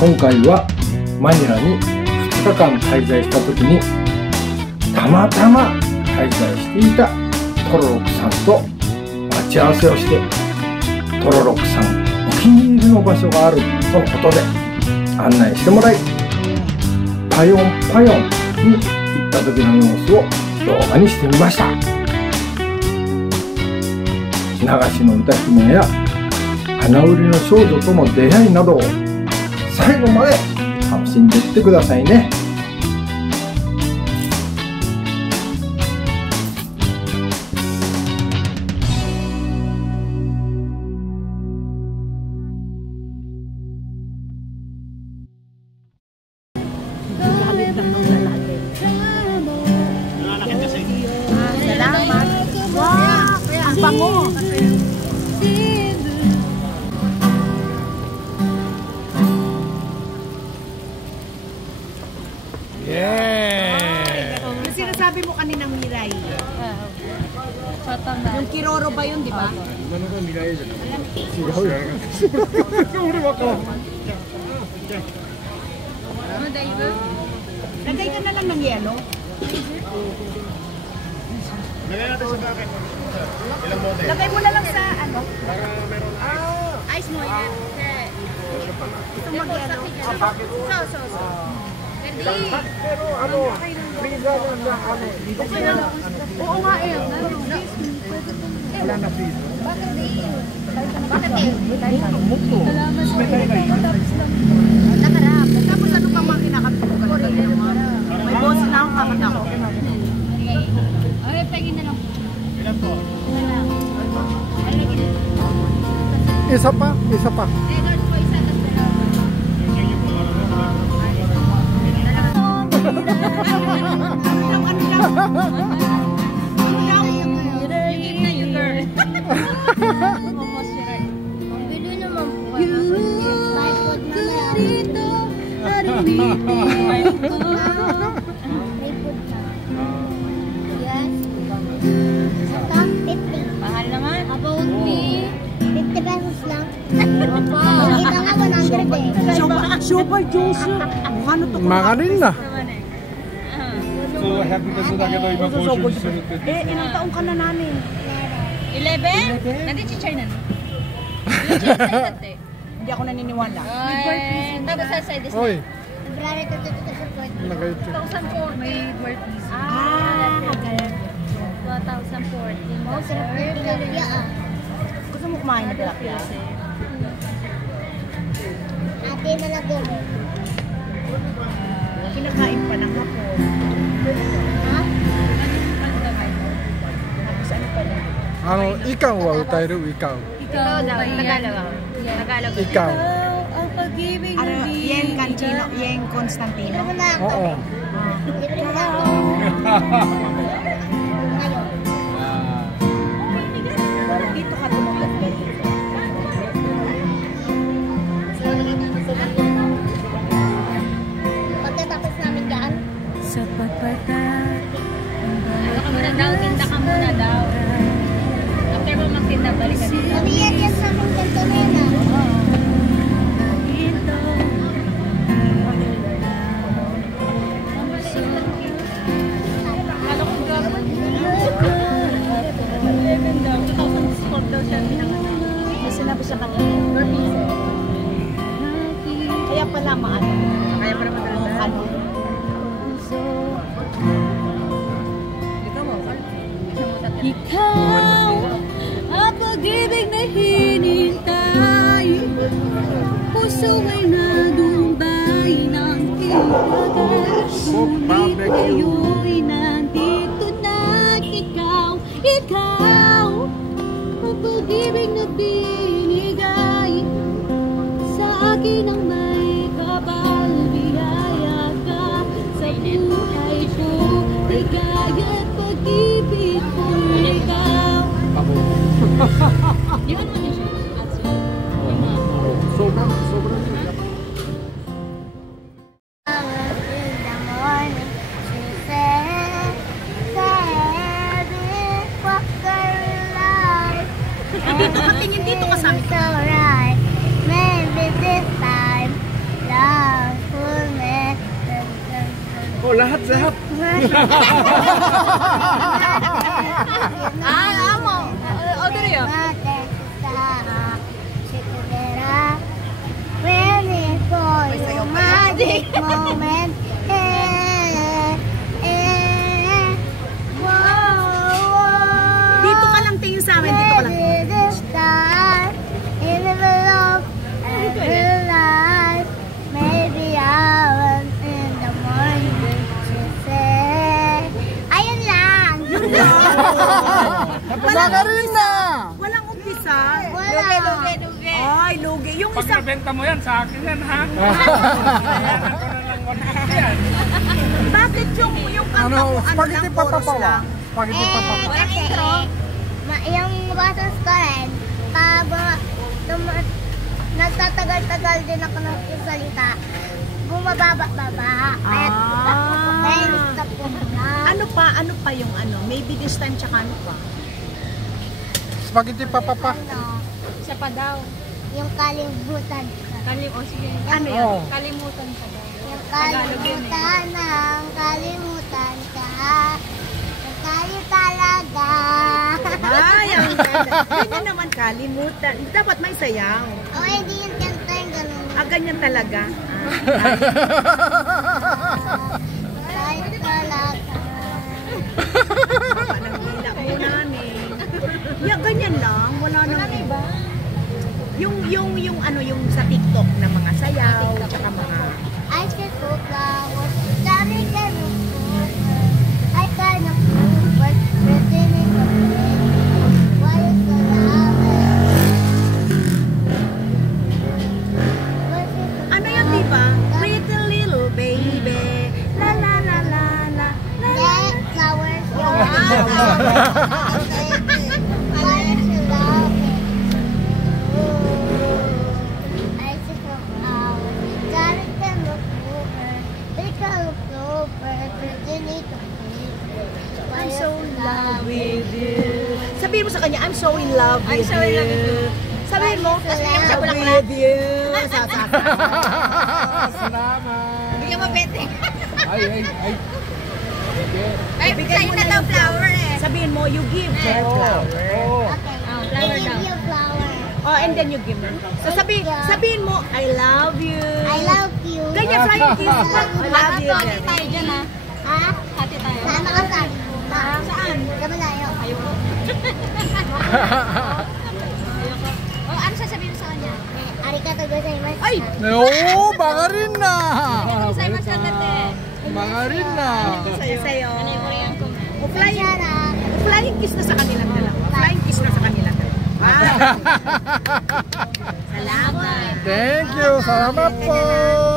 今回はマニラに2日間滞在した時にたまたま滞在していたトロロクさんと待ち合わせをして、トロロクさんお気に入りの場所があるとのことで案内してもらい、パヨンパヨンに行った時の様子を動画にしてみました。流しの歌姫や花売りの少女との出会いなどを最後まで楽しんでいってくださいね。Salamat. Wow, ang bango. Yeah! Yung sinasabi mo kaninang Miray. Yung Kiroro ba yun, di ba? Lagay ka na lang ng yelo. Lagay natin sa bucket. Ilang bote? Lagay mo na lang sa ano? Para meron Ice mo yan. Ito mag-yelo. So. pero ano, freezer na ano. Oo nga eh. Wala na freezer. Bakit eh? Nakarap. Tapos ano pa mga kinakatugan? May boss na akong kamat ako. Ay, pengin na lang. Ilan po? Isa pa. Eh, guard po isa. Mahal naman. About me, 50 pesos lang. Kita nga 100 eh. Super juice. Ano to? Magaling na. そう100ペソだけど今50にするって。 Eh, ilang taong ka na namin? 11? Nanti chichay na. Hindi ako naniniwala. Tapos sa side is Oy, February 22 to support. 2004 may birthday. Ah, 2014. Oh, sarap na yung tilapia ah. gusto mo kumain na tilapia? Ate malagong. Kinakain pa ng hapon. Ha? Tapos ano pa na? イカンは歌えるイカン。 Ikaw daw, Tagalog. Tagalog. Ikaw. Ang pag-ibig Ano, Yeng Cantino, Yeng Constantino. Dito mo na ako. Oo. Dito mo na ako. Ngayon. Dito ka tumulog. Pagkatapos namin dyan, Sa pagpatat. ano ka muna daw, tinda ka muna daw. After mo magtinda, balik ka dito. Sabi yan yan sa aming ganito na yan ah. Kala ko gagawin. 11 daw, 2004 daw siya pinangalan. May sinabi sa kanila. Kaya pala maano. Kaya para madala. Ano? Ikaw ang pag-ibig na hinintay, puso ay nadumbay ng tiwagan. Ngunit ngayo'y nandito na ikaw ang pag-ibig na binigay sa akin ang may kapal. Biyaya ka sa buhay ko, ligaya't pag-ibig ko ikaw. Di ba naman yun siya? Sobrang. In the morning, she said, walk her life. Dito ka tingin, dito ka sa amin. It's alright, maybe this time, love lahat. Amo. O, dali yun. Waiting for your magic moment. Dito ka lang tingin sa amin, dito ka lang. In the middle of every life, maybe I will in the morning to say. Ayun lang. Magarin na! Walang umpisa. Wala. Lugi. Ay, lugi. Yung Pag isang, nabenta mo yan, sa akin yan, ha? Kaya ako na lang 150 yan. bakit yung kanta mo, Spaghetti lang, chorus papapawa. lang? Spaghetti papapawa. Walang intro. Yung boses ko rin, pag nagtatagal-tagal din ako ng salita, bumababa-baba. Kaya stop ko muna. Ano pa yung ano? Maybe this time tsaka ano pa? Spaghetti papapa. Siya pa daw. Yung kalimutan ka. Sige. Ano yun? Oh. Kalimutan ka daw. Yung kalimutan ng kalimutan ka. Yung tayo talaga. Ay, ang ganda. Ganyan naman kalimutan. Dapat may sayaw. O, hindi yung kanta yung ganun. Ganyan talaga. Tayo talaga. Baka nang hila mo namin. Yeah, ganyan lang. Wala nang iba. Yung ano, yung sa TikTok na mga sayaw, tsaka mga... I can go flowers. Dami ka ng flowers. I kind of flowers. Written in the place. Why is the Ano yan, di ba? Pretty little baby. La la la la la. Yeah, flowers. Why is the love? I can go flowers. Dami ka ng flowers. They can look over. Written in the place. I'm so in love with you. Sabihin mo sa kanya, I'm so in love with you. I'm so in love with you. Sabihin mo, Why is the I'm love? with you. Sasasa. Salamat. Bigyan mo bete. Ay. Sige. Ay, sa'yo na daw flower eh. Sabihin mo, you give her flower. Oh. Okay. Oh, I flower give daw. you a flower. Oh, and then you give her. So sabihin mo, I love you. I love you. Ganyan, flying kiss. I love you. Hati tayo dyan ha. Ha? Hati tayo. Sama ka saan? Saan? Sa malayo. Ayoko. Oh, ano sasabihin mo sa kanya? Arigato gozaimasu. Ay! Oo, magarin na! Sa'yo mas dati. Magarin na! Sa'yo. Ano yung Korean comment? O flying kiss na sa kanilang dalawa. Flying kiss na sa kanilang dalawa. Wow. Salamat. Thank you! Salamat po!